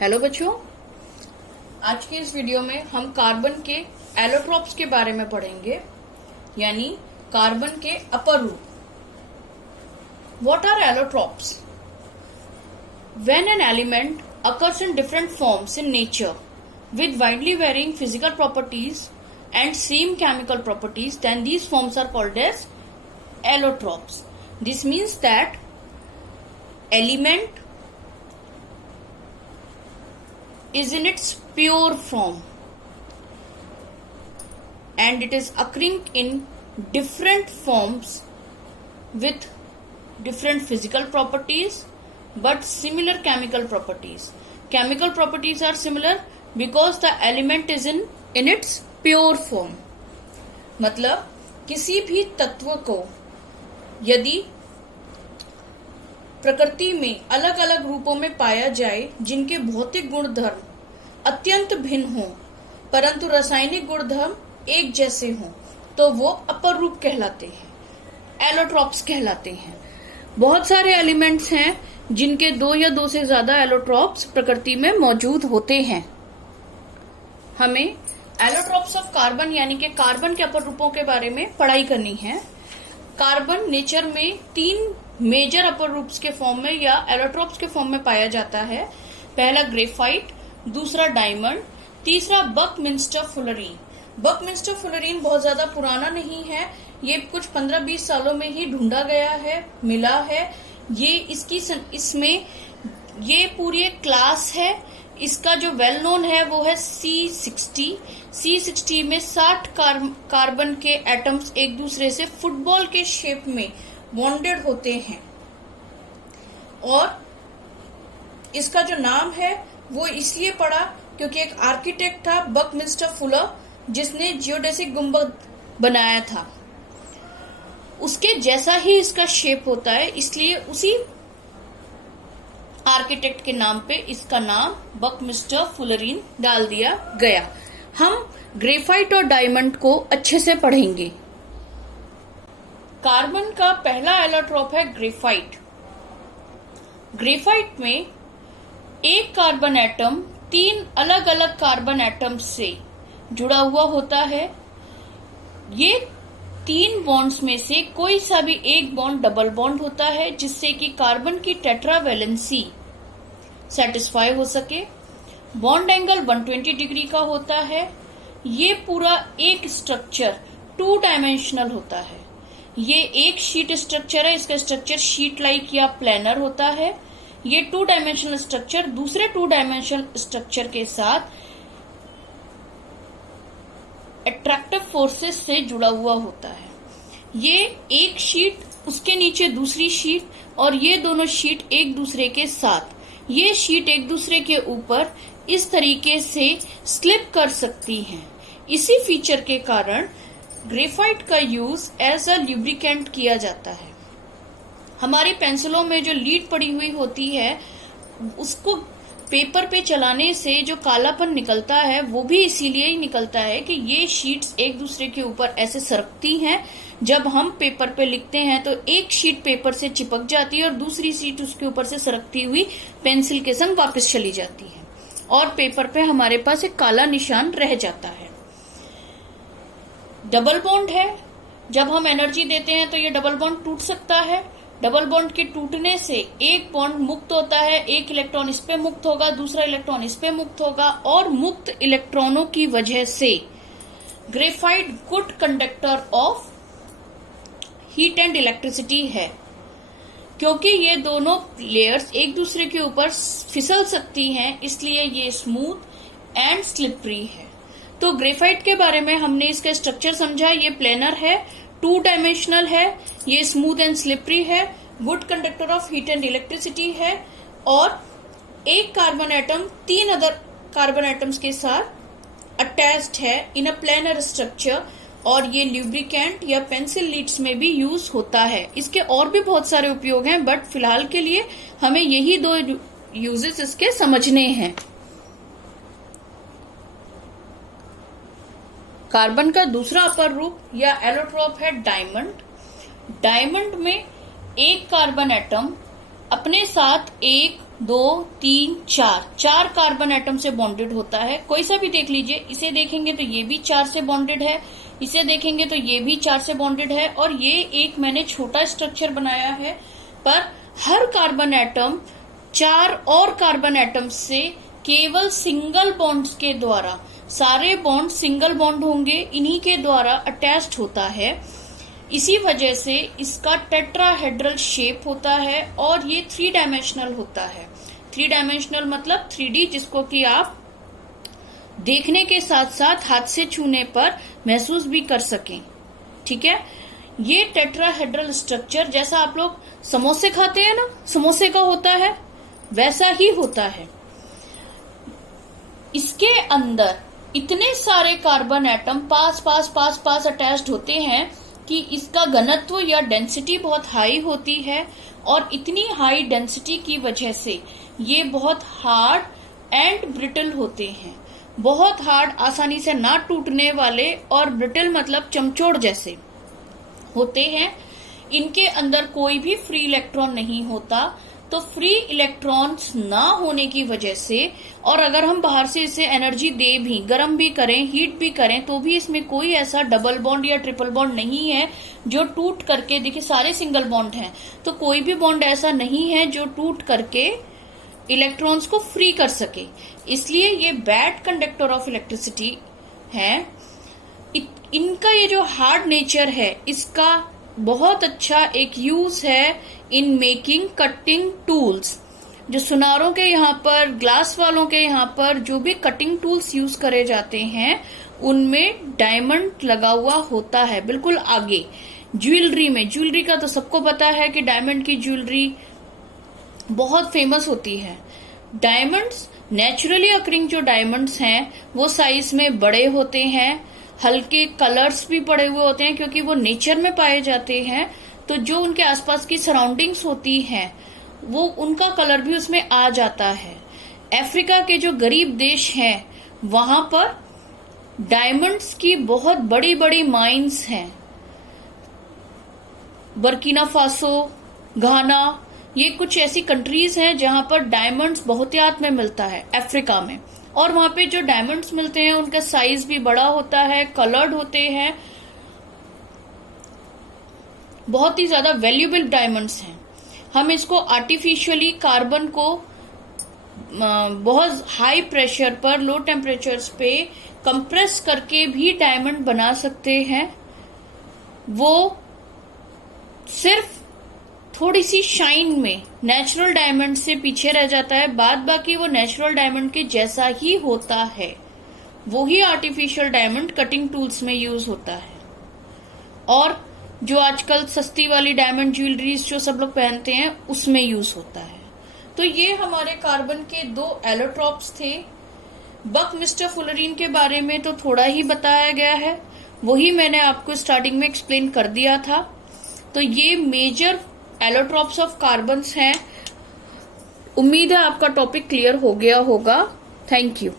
Hello बच्चों, आज के इस वीडियो में हम कार्बन के एलोट्रोप्स के बारे में पढ़ेंगे, यानी कार्बन के अपर रूप। What are allotropes? When an element occurs in different forms in nature with widely varying physical properties and same chemical properties, then these forms are called as allotropes. This means that element is in its pure form and it is occurring in different forms with different physical properties but similar chemical properties. Chemical properties are similar because the element is in its pure form. मतलब किसी भी तत्व को यदि प्रकृति में अलग अलग रूपों में पाया जाए जिनके भौतिक गुणधर्म अत्यंत भिन्न हों परंतु रासायनिक गुणधर्म एक जैसे हों तो वो अपर रूप कहलाते हैं, एलोट्रोप्स कहलाते हैं। बहुत सारे एलिमेंट्स हैं जिनके दो या दो से ज्यादा एलोट्रोप्स प्रकृति में मौजूद होते हैं। हमें एलोट्रोप्स ऑफ कार्बन यानी कि कार्बन के अपर रूपों के बारे में पढ़ाई करनी है। कार्बन नेचर में तीन मेजर अपर रूप्स के फॉर्म में या एलोट्रोप्स के फॉर्म में पाया जाता है। पहला ग्रेफाइट, दूसरा डायमंड, तीसरा बकमिंस्टर फुलरीन। बकमिंस्टर फुलरीन बहुत ज्यादा पुराना नहीं है, ये कुछ 15-20 सालों में ही ढूंढा गया है, मिला है। इसमें ये पूरी एक क्लास है। इसका जो वेल नोन है वो है C60। C60 में 60 कार्बन के एटम्स एक दूसरे से फुटबॉल के शेप में बॉन्डेड होते हैं और इसका जो नाम है वो इसलिए पड़ा क्योंकि एक आर्किटेक्ट था बकमिंस्टर फुलर जिसने जियोडेसिक गुंबद बनाया था। उसके जैसा ही इसका शेप होता है, इसलिए उसी आर्किटेक्ट के नाम पे इसका नाम बकमिंस्टर फुलरीन डाल दिया गया। हम ग्रेफाइट और डायमंड को अच्छे से पढ़ेंगे। कार्बन का पहला एलोट्रोप है ग्रेफाइट। ग्रेफाइट में एक कार्बन एटम तीन अलग अलग कार्बन एटम से जुड़ा हुआ होता है। ये तीन बॉन्ड्स में से कोई सा भी एक बॉन्ड डबल बॉन्ड होता है जिससे कि कार्बन की टेट्रावैलेंसी सेटिस्फाई हो सके। बॉन्ड एंगल 120 डिग्री का होता है। ये पूरा एक स्ट्रक्चर 2 डायमेंशनल होता है। ये एक शीट स्ट्रक्चर है, इसका स्ट्रक्चर शीट लाइक या प्लेनर होता है। ये 2 डायमेंशनल स्ट्रक्चर दूसरे 2 डायमेंशनल स्ट्रक्चर के साथ अट्रैक्टिव फोर्सेस से जुड़ा हुआ होता है। ये एक शीट, उसके नीचे दूसरी शीट और ये दोनों शीट एक दूसरे के साथ, ये शीट एक दूसरे के ऊपर इस तरीके से स्लिप कर सकती हैं। इसी फीचर के कारण ग्रेफाइट का यूज एज अ ल्यूब्रिकेंट किया जाता है। हमारी पेंसिलों में जो लीड पड़ी हुई होती है उसको पेपर पे चलाने से जो कालापन निकलता है वो भी इसीलिए ही निकलता है कि ये शीट्स एक दूसरे के ऊपर ऐसे सरकती हैं। जब हम पेपर पे लिखते हैं तो एक शीट पेपर से चिपक जाती है और दूसरी शीट उसके ऊपर से सरकती हुई पेंसिल के संग वापस चली जाती है और पेपर पे हमारे पास एक काला निशान रह जाता है। डबल बॉन्ड है, जब हम एनर्जी देते हैं तो ये डबल बॉन्ड टूट सकता है। डबल बॉन्ड के टूटने से एक बॉन्ड मुक्त होता है, एक इलेक्ट्रॉन इस पे मुक्त होगा, दूसरा इलेक्ट्रॉन इस पे मुक्त होगा और मुक्त इलेक्ट्रॉनों की वजह से graphite good conductor of heat and electricity है। क्योंकि ये दोनों लेयर्स एक दूसरे के ऊपर फिसल सकती हैं, इसलिए ये स्मूथ एंड स्लिपरी है। तो ग्रेफाइट के बारे में हमने इसका स्ट्रक्चर समझा। ये प्लेनर है, 2 डायमेंशनल है, ये स्मूथ एंड स्लिपरी है, good conductor of heat and electricity है और एक carbon atom 3 other carbon atoms के साथ अटैच्ड है इन अ प्लेनर स्ट्रक्चर और ये ल्यूब्रिकेंट या पेंसिल लीड्स में भी यूज होता है। इसके और भी बहुत सारे उपयोग हैं बट फिलहाल के लिए हमें यही 2 यूजेस इसके समझने हैं। कार्बन का दूसरा अपर रूप या एलोट्रोप है डायमंड। डायमंड में एक कार्बन एटम अपने साथ एक 2 3 4 4 कार्बन एटम से बॉन्डेड होता है। कोई सा भी देख लीजिए, इसे देखेंगे तो ये भी 4 से बॉन्डेड है, इसे देखेंगे तो ये भी 4 से बॉन्डेड है, और ये एक मैंने छोटा स्ट्रक्चर बनाया है, पर हर कार्बन एटम 4 और कार्बन एटम से केवल सिंगल बॉन्ड्स के द्वारा, सारे बॉन्ड सिंगल बॉन्ड होंगे, इन्हीं के द्वारा अटैच्ड होता है। इसी वजह से इसका टेट्राहेड्रल शेप होता है और ये 3 डायमेंशनल होता है। 3 डायमेंशनल मतलब 3D, जिसको कि आप देखने के साथ साथ हाथ से छूने पर महसूस भी कर सकें। ठीक है, ये टेट्राहेड्रल स्ट्रक्चर जैसा आप लोग समोसे खाते हैं ना, समोसे का होता है, वैसा ही होता है। इसके अंदर इतने सारे कार्बन एटम पास पास पास पास अटैच्ड होते हैं कि इसका घनत्व या डेंसिटी बहुत हाई होती है, और इतनी हाई डेंसिटी की वजह से ये बहुत हार्ड एंड ब्रिटल होते हैं। बहुत हार्ड, आसानी से ना टूटने वाले, और ब्रिटल मतलब चमचोड़ जैसे होते हैं। इनके अंदर कोई भी फ्री इलेक्ट्रॉन नहीं होता। तो फ्री इलेक्ट्रॉन्स ना होने की वजह से, और अगर हम बाहर से इसे एनर्जी दे भी, गर्म भी करें, हीट भी करें, तो भी इसमें कोई ऐसा डबल बॉन्ड या ट्रिपल बॉन्ड नहीं है जो टूट करके, देखिए सारे सिंगल बॉन्ड हैं, तो कोई भी बॉन्ड ऐसा नहीं है जो टूट करके इलेक्ट्रॉन्स को फ्री कर सके। इसलिए ये बैड कंडक्टर ऑफ इलेक्ट्रिसिटी है। इनका ये जो हार्ड नेचर है, इसका बहुत अच्छा एक यूज है इन मेकिंग कटिंग टूल्स। जो सुनारों के यहाँ पर, ग्लास वालों के यहाँ पर जो भी कटिंग टूल्स यूज करे जाते हैं, उनमें डायमंड लगा हुआ होता है बिल्कुल आगे। ज्वेलरी में, ज्वेलरी का तो सबको पता है कि डायमंड की ज्वेलरी बहुत फेमस होती है। डायमंड्स, नेचुरली अकरिंग जो डायमंड्स हैं, वो साइज में बड़े होते हैं, हल्के कलर्स भी पड़े हुए होते हैं, क्योंकि वो नेचर में पाए जाते हैं। तो जो उनके आसपास की सराउंडिंग्स होती हैं, वो उनका कलर भी उसमें आ जाता है। अफ्रीका के जो गरीब देश हैं, वहां पर डायमंड्स की बहुत बड़ी बड़ी माइंस हैं। बर्किना फासो, घाना, ये कुछ ऐसी कंट्रीज हैं जहां पर डायमंड्स बहुतायत में मिलता है, अफ्रीका में। और वहां पे जो डायमंड्स मिलते हैं, उनका साइज भी बड़ा होता है, कलर्ड होते हैं, बहुत ही ज्यादा वैल्यूएबल डायमंड्स हैं। हम इसको आर्टिफिशियली कार्बन को बहुत हाई प्रेशर पर, लो टेम्परेचर्स पे कंप्रेस करके भी डायमंड बना सकते हैं। वो सिर्फ थोड़ी सी शाइन में नेचुरल डायमंड से पीछे रह जाता है, बाद बाकी वो नेचुरल डायमंड के जैसा ही होता है। वो ही आर्टिफिशियल डायमंड कटिंग टूल्स में यूज होता है। और जो आजकल सस्ती वाली डायमंड ज्वेलरीज जो सब लोग पहनते हैं, उसमें यूज होता है। तो ये हमारे कार्बन के 2 एलोट्रॉप्स थे। बकमिस्टर फुलरीन के बारे में तो थोड़ा ही बताया गया है, वही मैंने आपको स्टार्टिंग में एक्सप्लेन कर दिया था। तो ये मेजर एलोट्रॉप्स ऑफ कार्बन्स हैं। उम्मीद है आपका टॉपिक क्लियर हो गया होगा। Thank you.